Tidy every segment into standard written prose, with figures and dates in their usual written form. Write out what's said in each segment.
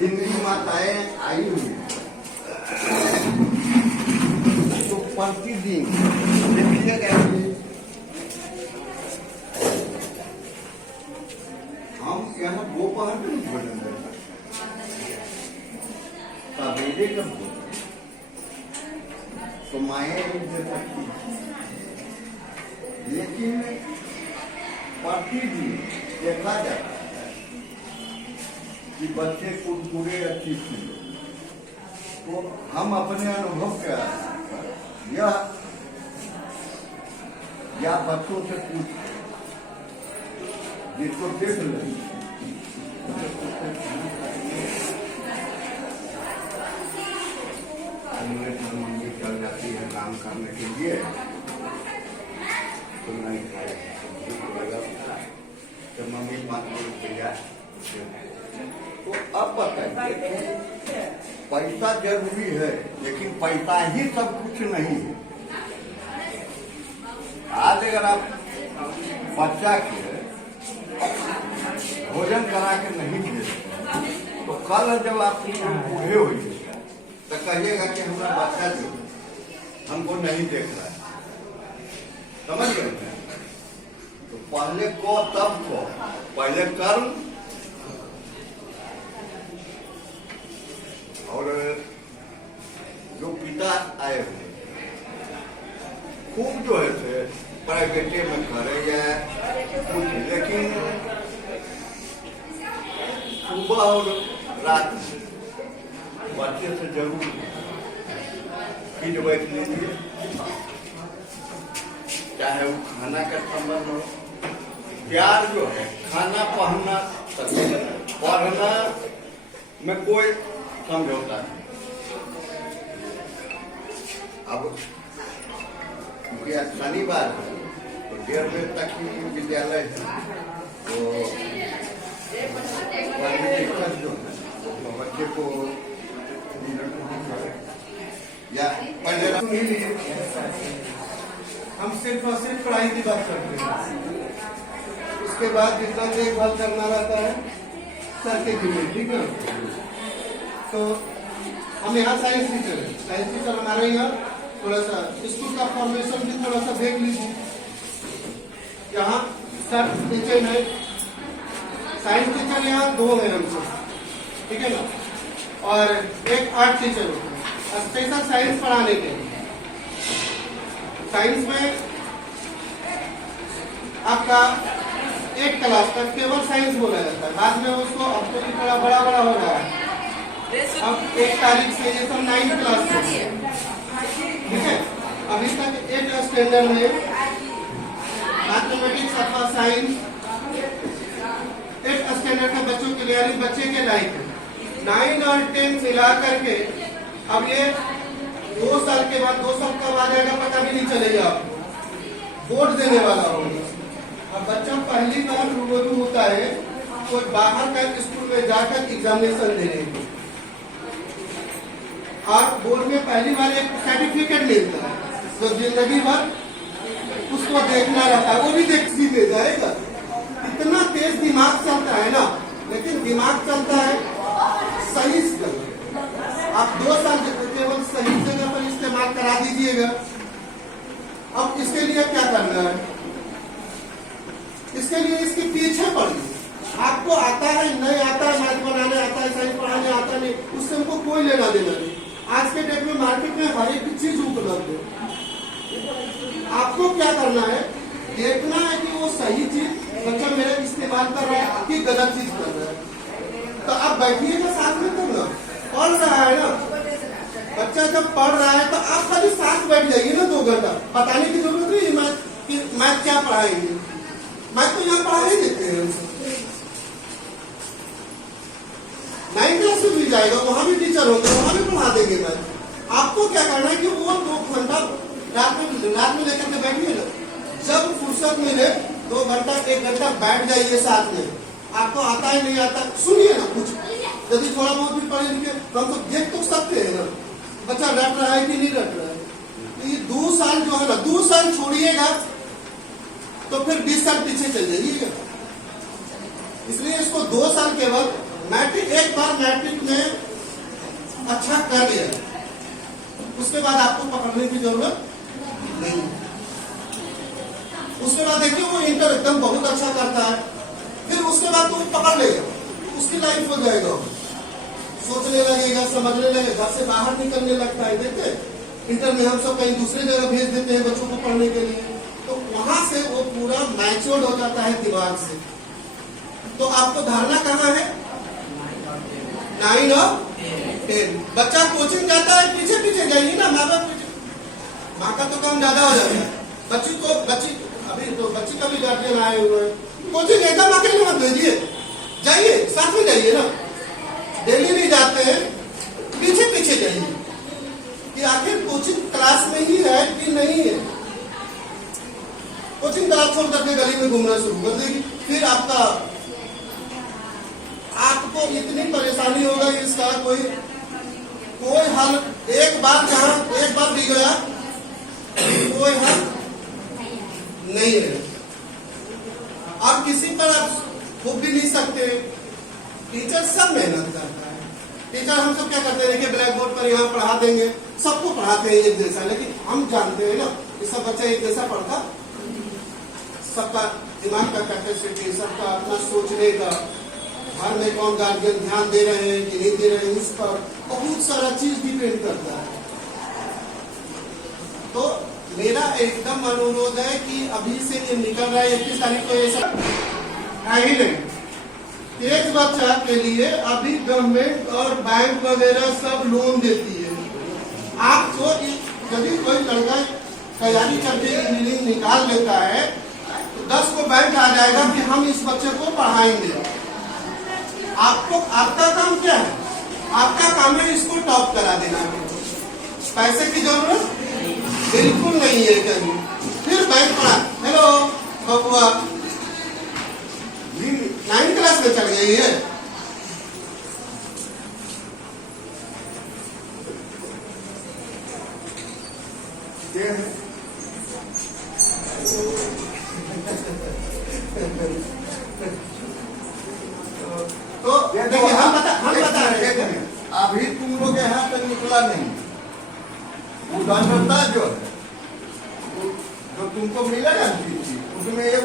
जिंदगी माताएं आई हुई तो प्रतिदिन देखिएगा हम यहाँ दोपहर में भोजन करते सवेरे का भोजन तो माए दे सकती, लेकिन प्रतिदिन देखा जाता है कि बच्चे कुरकुरे अच्छी चीज, तो हम अपने अनुभव के आधार पर या बच्चों से पूछ जिसको देख ले मम्मी चल जाती है काम करने के लिए तो नहीं खाए तो मम्मी 5 रुपया। तो अब बताइए पैसा जरूरी है, लेकिन पैसा ही सब कुछ नहीं है। आज अगर आप बच्चा के भोजन करा के नहीं देते तो कल जब आप बूढ़े होइए तो कहिएगा कि हमारा बच्चा जो हमको नहीं देख रहा है, समझ गए? तो पहले को तब को पहले कर्म और जो पिता आए हुए खूब जो है थे प्राइवेटे में करे या कुछ, लेकिन सुबह और रात में बच्चे से जरूर फीडबैक लीजिए, चाहे वो खाना का संबंध हो। प्यार जो है खाना पहनना पढ़ना में कोई समझौता नहीं। अब क्योंकि आज शनिवार है तो 1:30 बजे तक ही विद्यालय है, तो जो है तो बच्चे को या पहले हम सिर्फ और सिर्फ पढ़ाई की बात करते हैं। उसके बाद जितना देखभाल करना रहता है सर के जिम्मे, ठीक है। तो हम यहाँ साइंस टीचर हमारे यहाँ थोड़ा सा स्कूल का फॉर्मेशन भी थोड़ा सा देख लीजिए। यहाँ सर टीचर है, साइंस टीचर यहाँ 2 है हमसे, ठीक है ना, और एक आर्ट टीचर होता है स्पेशल साइंस पढ़ाने के लिए। साइंस में आपका 1 क्लास तक केवल साइंस बोला जाता है, बाद में उसको अब तो थोड़ा बड़ा हो रहा है। अब 1 तारीख से ये सब 9th क्लास से, ठीक है। अभी तक 8 स्टैंडर्ड में मैथमेटिक्स अथवा साइंस 8 स्टैंडर्ड के बच्चों के लिए बच्चे के लायक है। 9 और 10 मिला करके अब ये 2 साल के बाद 2 साल कब आ जाएगा पता भी नहीं चलेगा, आपको बोर्ड देने वाला होगा। अब बच्चा पहली बार रूबरू होता है कोई बाहर का स्कूल में जाकर एग्जामिनेशन देने की, और बोर्ड में पहली बार एक सर्टिफिकेट मिलता है तो जिंदगी भर उसको देखना रहता है, वो भी देख भी ले जाएगा। इतना तेज दिमाग चलता है ना, लेकिन दिमाग चलता है सही से। आप 2 साल केवल सही जगह पर इस्तेमाल करा दीजिएगा। अब इसके लिए क्या करना है? इसके लिए इसके पीछे पड़िए। आपको आता है नहीं आता है, मैथ बनाने आता है, साइंस पढ़ाने आता नहीं, उससे हमको कोई लेना देना नहीं। आज के डेट में मार्केट में हर एक चीज उपलब्ध है। आपको क्या करना है? देखना है कि वो सही चीज बच्चा मेरा इस्तेमाल कर रहा है कि गलत चीज कर रहा है। तो आप बैठिएगा साथ में, तब ना पढ़ रहा है ना बच्चा, जब पढ़ रहा है तो आप खाली साथ बैठ जाइए ना 2 घंटा, बताने की जरूरत नहीं मैथ क्या पढ़ाएंगे, मैथ तो यहाँ पढ़ा ही देते हैं। 9th क्लास में भी जाएगा, वहां भी टीचर होते हैं, वहां भी पढ़ा देंगे मैथ। आपको क्या करना है कि वो 2 घंटा रात में लेकर के बैठिए ना, जब फुर्सत मिले 2 घंटा 1 घंटा बैठ जाइए साथ में। आपको आता है नहीं आता सुनिए ना, कुछ यदि थोड़ा बहुत भी पढ़े लिखे तो हम तो देख तो सकते हैं ना बच्चा रट रहा है कि नहीं रट रहा है। तो ये 2 साल जो है ना, 2 साल छोड़िएगा तो फिर 20 साल पीछे चल जाइएगा। इसलिए इसको 2 साल केवल मैट्रिक, एक बार मैट्रिक में अच्छा कर लिया, उसके बाद आपको पकड़ने की जरूरत नहीं। उसके बाद देखिए वो इंटर एकदम बहुत अच्छा करता है, फिर उसके बाद तो वो पकड़ लेगा, उसकी लाइफ हो जाएगा, सोचने लगेगा, समझने लगेगा, घर से बाहर निकलने लगता है। देखते इंटर में हम सब कहीं दूसरे जगह भेज देते हैं बच्चों को पढ़ने के लिए, तो वहां से वो पूरा मैच्योर्ड हो जाता है दिमाग से। तो आपको धारणा कहाँ है? 9 और 10। बच्चा कोचिंग जाता है, पीछे पीछे जाइए ना, माँ बाप पीछे, माँ का तो काम ज्यादा हो जाता है। बच्ची अभी तो बच्ची का भी गार्जियन आए हुए हैं, कोचिंग एकदम अकेले मत भेजिए, जाइए साथ में जाइए ना, डेली नहीं जाते हैं, पीछे पीछे जाइए कि आखिर कोचिंग क्लास में ही है कि नहीं है। कोचिंग क्लास छोड़ करके गली में घूमना शुरू कर देगी, फिर आपको इतनी परेशानी होगा, इसका कोई हल, एक बार भी गया कोई हल नहीं है। आप किसी पर आप थोप भी नहीं सकते, टीचर सब मेहनत करता है। टीचर हम सब क्या करते हैं, देखिए ब्लैक बोर्ड पर यहाँ पढ़ा देंगे, सबको पढ़ाते हैं एक जैसा, लेकिन हम जानते हैं ना कि सब बच्चा एक जैसा पढ़ता, सबका दिमाग का कैपेसिटी, सबका अपना सोचने का, घर में कौन गार्जियन ध्यान दे रहे हैं कि नहीं दे रहे हैं, इस पर बहुत सारा चीज डिपेंड करता है। तो मेरा एकदम अनुरोध है कि अभी से ये निकल रहा है 21 तारीख को, ये सब ही नहीं, एक बच्चा के लिए अभी गवर्नमेंट और बैंक वगैरह सब लोन देती है। आपको यदि कोई लड़का तैयारी करके इंजीनियरिंग निकाल लेता है तो 10 को बैंक आ जाएगा कि हम इस बच्चे को पढ़ाएंगे। आपका काम क्या है? आपका काम है इसको टॉप करा देना। पैसे की जरूरत बिल्कुल नहीं है कहीं। फिर बैंक पढ़ा, हेलो बबुआ 9th क्लास में चल गई है, तो देखिए हम बता रहे हैं, अभी तुम लोग यहाँ तक निकला नहीं, उदाहरणता जो है जो तुमको मिला ना, उसमें एक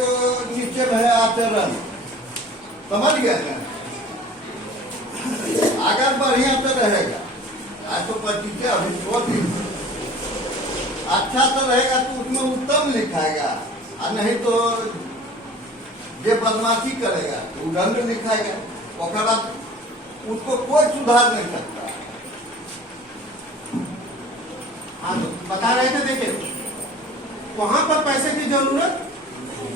नीचे है आचरण, समझ गया ना? अगर बढ़िया तो रहेगा, आज तो 25 अभी 24 अच्छा तो रहेगा तो उसमें उत्तम लिखाएगा, और नहीं तो जे बदमाशी करेगा वो दंड लिखाएगा, और उसको कोई सुधार नहीं सकता। हाँ तो बता रहे थे, देखिए वहां पर पैसे की जरूरत,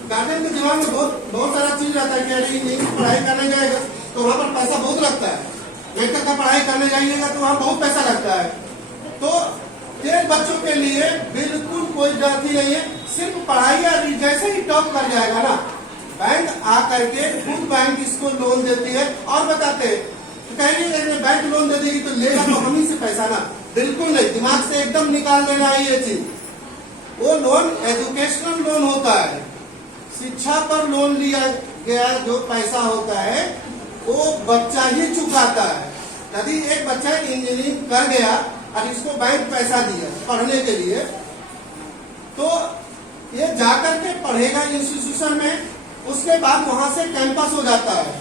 गार्जियन के दिमाग में बहुत सारा चीज रहता है कि अरे यही पढ़ाई करने जाएगा तो वहां पर पैसा बहुत लगता है, मेडिकल का पढ़ाई करने जाइएगा तो वहां बहुत पैसा लगता है। तो ये बच्चों के लिए बिल्कुल कोई जाति नहीं है, सिर्फ पढ़ाई, जैसे ही टॉप कर जाएगा ना, बैंक आकर के खुद बैंक इसको लोन देती है और बताते हैं, कहेंगे बैंक लोन दे देगी तो लेगा तो हम ही से पैसा ना, बिल्कुल नहीं, दिमाग से एकदम निकाल देना है ये चीज। वो लोन एजुकेशनल लोन होता है, शिक्षा पर लोन लिया गया जो पैसा होता है वो बच्चा ही चुकाता है। यदि एक बच्चा इंजीनियरिंग कर गया और इसको बैंक पैसा दिया पढ़ने के लिए, तो ये जाकर के पढ़ेगा इंस्टीट्यूशन में, उसके बाद वहां से कैंपस हो जाता है,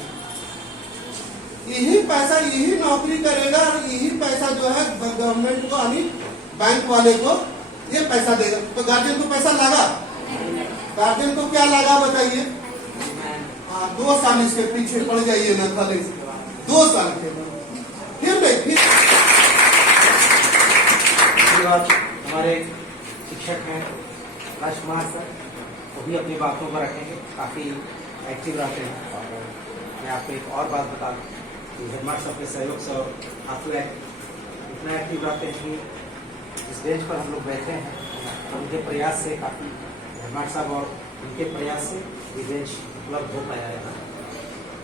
यही पैसा यही नौकरी करेगा और यही पैसा जो है गवर्नमेंट को यानी बैंक वाले को ये पैसा देगा। तो गार्जियन को पैसा लगा, गार्जियन को क्या लगा बताइए? हाँ 2 साल इसके पीछे पड़ जाइए ना, खाली 2 साल के फिर नहीं। हमारे शिक्षक हैं राजकुमार सर, वो भी अपनी बातों पर रखेंगे, काफ़ी एक्टिव रहते हैं। और मैं आपको एक और बात बता दूँ कि हेडमास्टर साहब के सहयोग से और आप इतना एक्टिव रहते हैं कि जिस बेंच पर हम लोग बैठे हैं तो उनके प्रयास से काफ़ी, हेडमास्टर साहब और उनके प्रयास से ये बेंच उपलब्ध हो पाया है।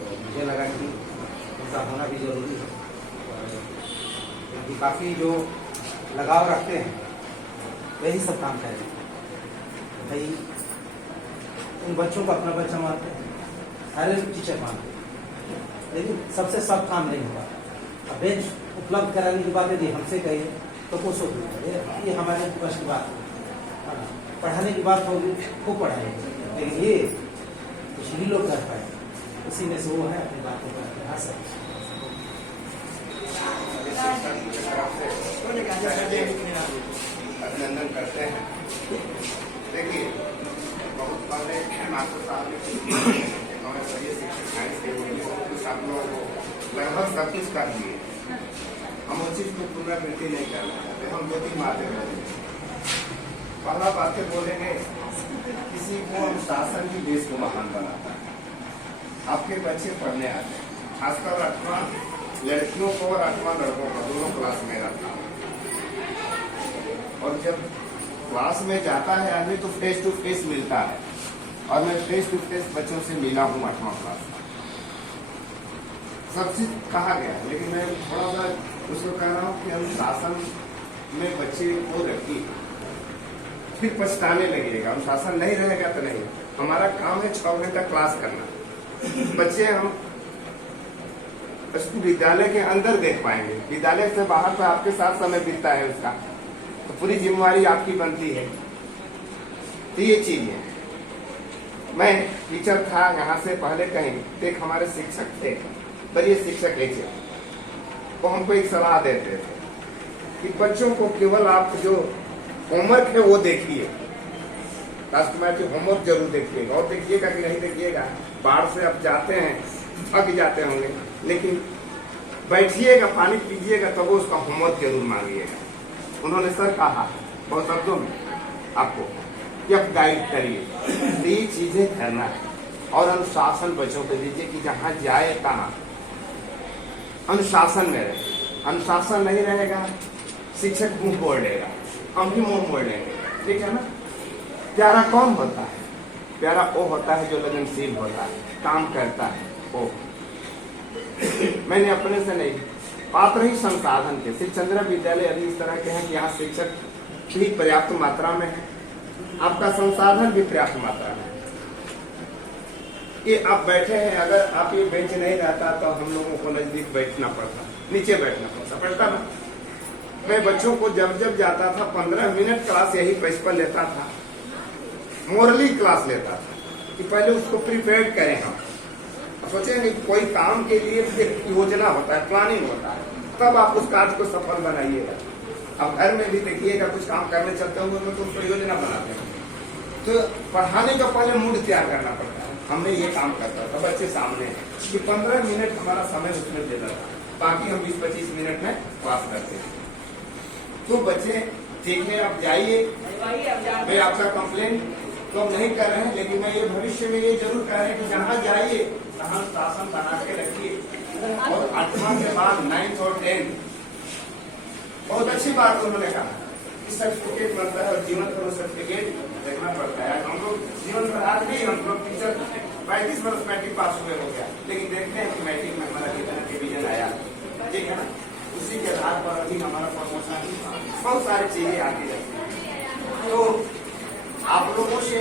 तो मुझे लगा कि उनका होना भी जरूरी है, क्योंकि काफ़ी जो लगाव रखते हैं वही सब काम कर रहे हैं। भाई उन बच्चों को अपना बच्चा मानते हैं, हर एक टीचर मानते हैं, लेकिन सबसे सब काम नहीं हुआ। अब बेंच उपलब्ध कराने की बात यदि हमसे कही तो कोसों दूर, ये हमारे बस की बात है। पढ़ाने की बात होगी खूब पढ़ाएंगे, लेकिन ये कुछ ही लोग कर पाए, इसी में से वो है अपनी बातों पर। हाँ सर, अभिनंदन करते हैं। देखिए, बहुत पहले मास्टर साहब ने हमारे सभी शिक्षक साइंस के कुछ आप लोगों को लगभग सब कुछ कर दिए। हम उस चीज को पुनरावृत्ति नहीं करना चाहते। हम 2-3 बातें बोलेंगे। पहला बातें बोलेंगे, किसी को अनुशासन ही देश को महान बनाता है। आपके बच्चे पढ़ने आते हैं, खासकर 8वां लड़कियों को और 8वां लड़कों को, दोनों क्लास में रहता है। और जब क्लास में जाता है आदमी तो फेस टू फेस मिलता है, और मैं फेस टू फेस बच्चों से मिला हूँ 8वां क्लास में। सब चीज कहा गया है, लेकिन मैं थोड़ा सा उसको कह रहा हूँ कि अनुशासन में बच्चे को रखिए, फिर पछताने लगेगा। अनुशासन नहीं रहेगा तो नहीं। हमारा काम है 6 घंटा क्लास करना। बच्चे हम विद्यालय के अंदर देख पाएंगे, विद्यालय से बाहर तो आपके साथ समय बीतता है उसका, तो पूरी जिम्मेवारी आपकी बनती है। तो ये चीज है। मैं टीचर था यहाँ से पहले कहीं, तो एक हमारे शिक्षक थे, बड़े शिक्षक एक, वो हमको एक सलाह देते थे कि बच्चों को केवल आप जो होमवर्क है वो देखिए, राष्ट्रपति होमवर्क जरूर देखिएगा, और देखिएगा कि नहीं देखिएगा। बाहर से आप जाते हैं, थक जाते होंगे, लेकिन बैठिएगा, पानी पीजिएगा, तब वो उसका होमवर्क जरूर मांगिएगा। उन्होंने सर कहा बहुत शब्दों में आपको कि आप गाइड करिए, तो ये चीजें करना है। और अनुशासन बच्चों को दीजिए कि जहाँ जाए कहाँ अनुशासन में रहे। अनुशासन नहीं रहेगा, शिक्षक मुंह मोड़ लेगा, हम भी मुंह मोड़ लेंगे, ठीक है ना। प्यारा कौन होता है? प्यारा वो होता है जो लगनशील होता है, काम करता है वो। मैंने अपने से नहीं, पात्र ही संसाधन के श्री चंद्रा विद्यालय अभी इस तरह के हैं कि यहाँ शिक्षक भी पर्याप्त मात्रा में है, आपका संसाधन भी पर्याप्त मात्रा में है। ये आप बैठे हैं, अगर आप ये बेंच नहीं रहता तो हम लोगों को नजदीक बैठना पड़ता, नीचे बैठना पड़ता ना। मैं बच्चों को जब जब जाता था 15 मिनट क्लास यही बेंच पर लेता था, मोरली क्लास लेता था कि पहले उसको प्रिपेयर करें। हम सोचेंगे कोई काम के लिए एक योजना होता है, प्लानिंग होता है, तब आप उस कार्य को सफल बनाइएगा। अब घर में भी देखिएगा, कुछ काम करने चलते हुए तो उसको योजना बनाते हैं, तो पढ़ाने का पहले मूड तैयार करना पड़ता है। हमने ये काम करता था, बच्चे सामने कि 15 मिनट हमारा समय उसमें देता था, बाकी हम 20-25 मिनट में क्लास करते थे। तो बच्चे ठीक है, आप जाइए, मैं आपका कंप्लेन तो हम नहीं कर रहे हैं, लेकिन मैं ये भविष्य में ये जरूर कह रहे हैं कि जहाँ जाइए तहाँ शासन बना के रखिए। और 8वां के बाद 9th और 10th, बहुत अच्छी बात उन्होंने कहा कि सर्टिफिकेट बनता है और जीवन पर सर्टिफिकेट देखना पड़ता है। हम लोग जीवन पर आज भी हम लोग टीचर 35 वर्ष मैट्रिक पास हुए हो गया, लेकिन देखते हैं कि मैट्रिक में हमारा कितना डिवीजन आया, ठीक है ना। उसी के आधार पर अभी हमारा प्रमोशन, बहुत सारी चीजें आती रहती है। तो आप लोगों से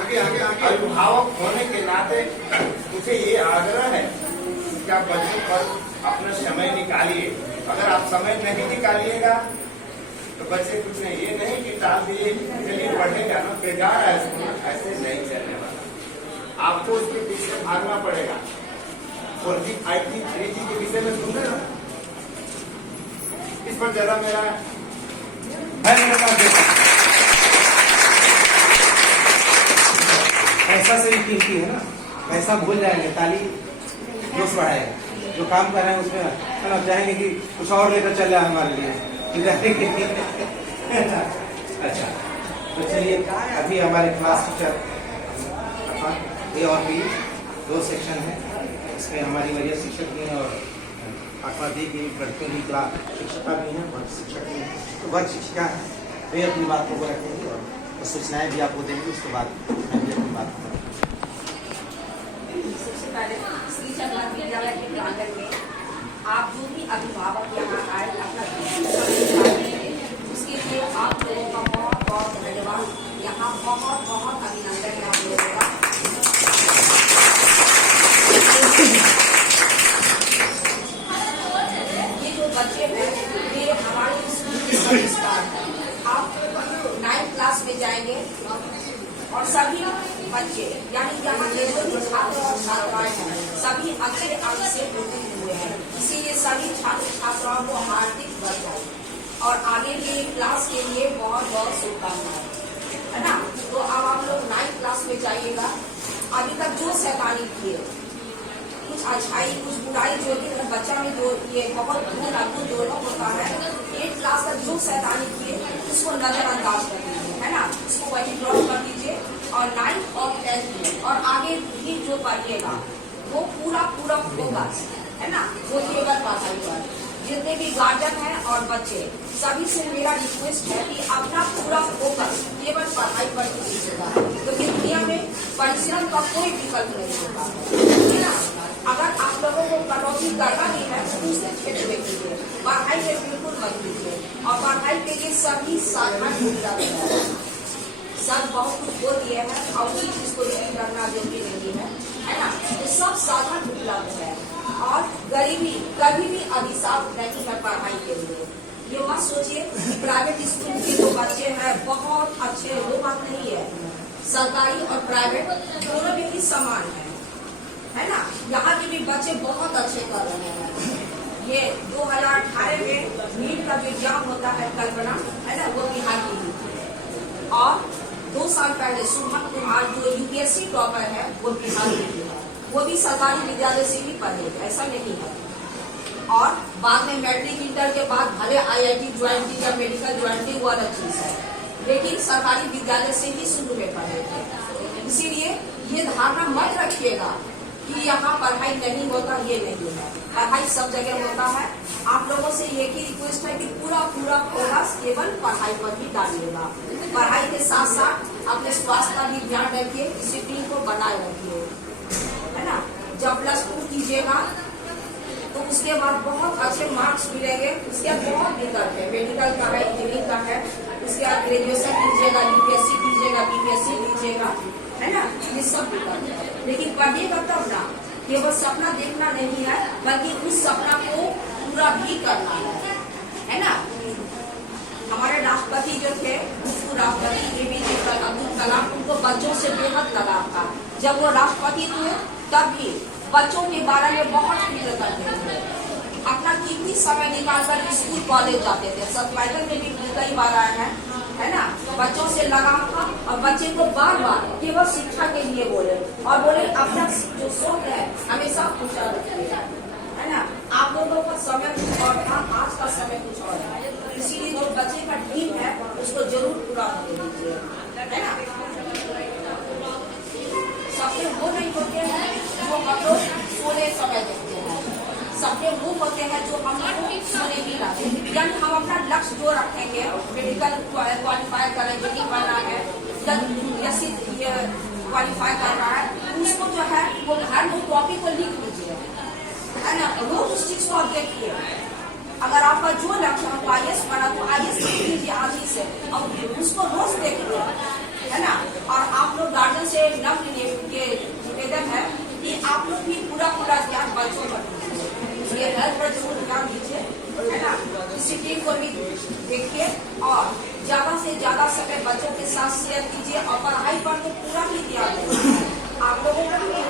आगे अभिभावक होने के नाते मुझे ये आग्रह है कि आप बच्चों पर अपना समय निकालिए। अगर आप समय नहीं निकालिएगा तो बच्चे कुछ नहीं, ये नहीं कि टाल दिए चलिए पढ़ेगा ना, बेकार है स्कूल, ऐसे नहीं चलने वाला। आपको उसके पीछे भागना पड़ेगा। 4G, 5G, 3G के विषय में सुन रहे ना, इस पर जरा मेरा पैसा से ही कीमती है ना, पैसा भूल जाएंगे, ताली जोश बढ़ाएगा। जो काम कर रहे हैं उसमें है ना, चाहेंगे कि कुछ और लेकर चल जाए हमारे लिए। अच्छा, तो चलिए, अभी हमारे क्लास टीचर ए और बी 2 सेक्शन है, इसमें हमारी वरीय शिक्षक भी हैं और 8वां डी की लड़कियों की क्लास शिक्षिका भी हैं और शिक्षक भी हैं, तो वर्ग शिक्षिका है, वे अपनी बातों को रखेंगे और सूचनाएं भी आपको देंगे। उसके बाद मैं भी अपनी बात करूँगा। सबसे पहले श्री चंद्रा विद्यालय के प्रांगण में आप जो भी अभिभावक यहाँ आए अपना उसके लिए आप लोगों का बहुत बहुत धन्यवाद। यहाँ बहुत बहुत अभिनंदन है आप लोगों का। ही अच्छे अंक से उत्तीर्ण हुए हैं। इसीलिए सभी छात्र छात्राओं को हार्दिक बधाई और आगे के क्लास के लिए बहुत बहुत शुभकामनाएं, है ना। तो अब आप लोग 9th क्लास में जाइएगा। अभी तक जो शैतानी किए, कुछ अच्छाई कुछ बुराई जो कि बच्चा में जो ये बहुत गुण अवगुण दोनों होता है, 8th क्लास तक जो शैतानी किए उसको नजरअंदाज कर दीजिए, है ना, उसको वही ड्रॉप कर दीजिए। और 9th और 10th में और आगे भी जो पढ़िएगा वो पूरा फोकस, है ना, वो केवल पढ़ाई पर। जितने भी गार्जियन हैं और बच्चे सभी से मेरा रिक्वेस्ट है कि अपना पूरा फोकस केवल पढ़ाई पर दीजिएगा, क्योंकि दुनिया में परिश्रम का कोई विकल्प नहीं होता है ना। अगर आप लोगों को कटौती करना ही है तो दूसरे क्षेत्र में कीजिए, पढ़ाई में बिल्कुल मत कीजिए। और पढ़ाई के लिए सभी साधन उपलब्ध है, सब बहुत कुछ बोल दिए हैं और उसी चीज को यकीन करना जरूरी नहीं है ना। तो सब साधन उपलब्ध है और गरीबी कभी भी अभिशाप नहीं है पढ़ाई के लिए। ये मत सोचिए प्राइवेट स्कूल के जो बच्चे हैं बहुत अच्छे, वो बात नहीं है। सरकारी और प्राइवेट दोनों भी समान है ना। यहाँ के भी बच्चे बहुत अच्छे कर रहे हैं। ये 2018 में नीट का जो एग्जाम होता है कल्पना, है ना, वो बिहार की थी। और 2 साल पहले सुमन कुमार जो यूपीएससी टॉपर है वो बिहार की है, वो भी सरकारी विद्यालय से ही पढ़े, ऐसा नहीं है। और बाद में मैट्रिक इंटर के बाद भले आईआईटी ज्वाइन की या मेडिकल ज्वाइन की, वो अलग चीज है, लेकिन सरकारी विद्यालय से ही शुरू में पढ़े थे। इसीलिए ये धारणा मत रखिएगा कि यहाँ पढ़ाई नहीं होता, ये नहीं है, पढ़ाई सब जगह होता है। आप लोगों से एक ही रिक्वेस्ट है कि पूरा फोकस केवल पढ़ाई पर ही डालिएगा। पढ़ाई के साथ साथ अपने स्वास्थ्य का भी ध्यान रखिए, डिसिप्लिन को बनाए रखिए, है ना। जब +2 कीजिएगा तो उसके बाद बहुत अच्छे मार्क्स मिलेंगे। उसके बाद बहुत विकल्प है, मेडिकल का है, इंजीनियरिंग का है। उसके बाद ग्रेजुएशन कीजिएगा, यूपीएससी कीजिएगा, बीपीएससी कीजिएगा, है ना, ये सब विकल्प है। लेकिन पढ़िएगा तब ना, केवल सपना देखना नहीं है, बल्कि उस सपना को पूरा भी करना है ना। हमारे राष्ट्रपति जो थे, राष्ट्रपति APJ अब्दुल कलाम, उनको बच्चों से बेहद लगाव था। जब वो राष्ट्रपति थे तब भी बच्चों के बारे में बहुत फिक्र करते थे, अपना कीमती समय निकालकर स्कूल कॉलेज जाते थे। सतमाइकल में भी कई बार आए हैं, है ना। बच्चों से लगाव था और बच्चे को बार बार केवल शिक्षा के लिए बोले और बोले अपना जो शौक है हमेशा पूछा रखिए, है ना। आप लोगों का समय कुछ और था, आज का समय कुछ और है। इसीलिए जो बच्चे का ड्रीम है उसको जरूर पूरा कर दीजिए, है ना। सपने वो नहीं होते हैं जो हम लोग सोने समय देखते हैं, सपने वो होते हैं जो हम लोग सोने भी लाते हैं। यानी हम अपना लक्ष्य जो रखेंगे, मेडिकल क्वालिफाई करेंगे, नहीं करना है, क्वालिफाई करना है, उसको जो है वो घर में कॉपी को लिख लीजिए, है ना। रोज उस चीज को आप देखिए। अगर आपका जो लक्ष्य है IAS बना तो IAS लिख लीजिए आज ही से और उसको रोज देखिए, है ना। और आप लोग गार्जियन से निवेदन है कि आप लोग भी पूरा ध्यान बच्चों पर दीजिए, ये हेल्थ पर जरूर ध्यान दीजिए, है ना। डिसिप्लिन को भी देखिए और ज्यादा से ज्यादा समय बच्चों के साथ शेयर कीजिए और पढ़ाई पर तो पूरा ही ध्यान दीजिए। आप लोगों को भी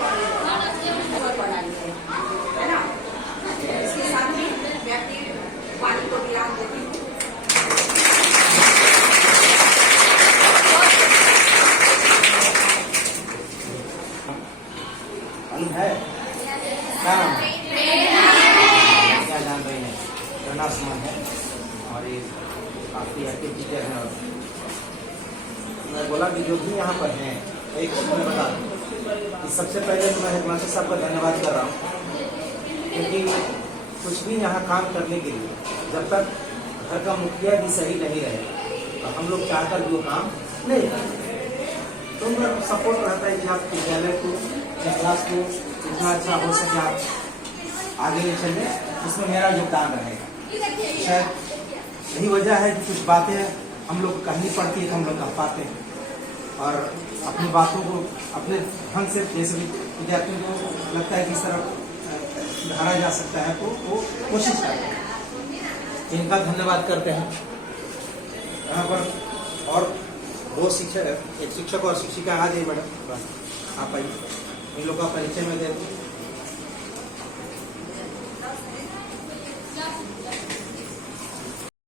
पढ़ाइए, है ना। इसके साथ ही व्यक्ति पानी को विराम देती हूँ। है क्या नाम है? क्या जान रही है? मेरा सुमन है और ये काफी एक्टिव टीचर है। मैं बोला कि जो भी यहाँ पर हैं एक चीज मैं बता दूँ कि सबसे पहले तो मैं हेडमास्टर साहब का धन्यवाद कर रहा हूँ, क्योंकि कुछ भी यहाँ काम करने के लिए जब तक घर का मुखिया भी सही नहीं रहे और हम लोग चाहकर भी वो काम नहीं करते, तो मेरा सपोर्ट रहता है कि आप विद्यालय को या क्लास को जितना अच्छा हो सके आप आगे चले, उसमें मेरा योगदान रहेगा। शायद यही वजह है कि कुछ बातें हम लोग कहनी पड़ती है तो हम लोग कह पाते हैं और अपनी बातों को अपने ढंग से जैसे भी विद्यार्थियों को लगता है कि इस तरह सुधारा जा सकता है तो वो कोशिश करते हैं। इनका धन्यवाद करते हैं। यहाँ पर और 2 शिक्षक, एक शिक्षक और शिक्षिका आ जाइए मैडम, आप आइए, इन लोगों का परिचय में दे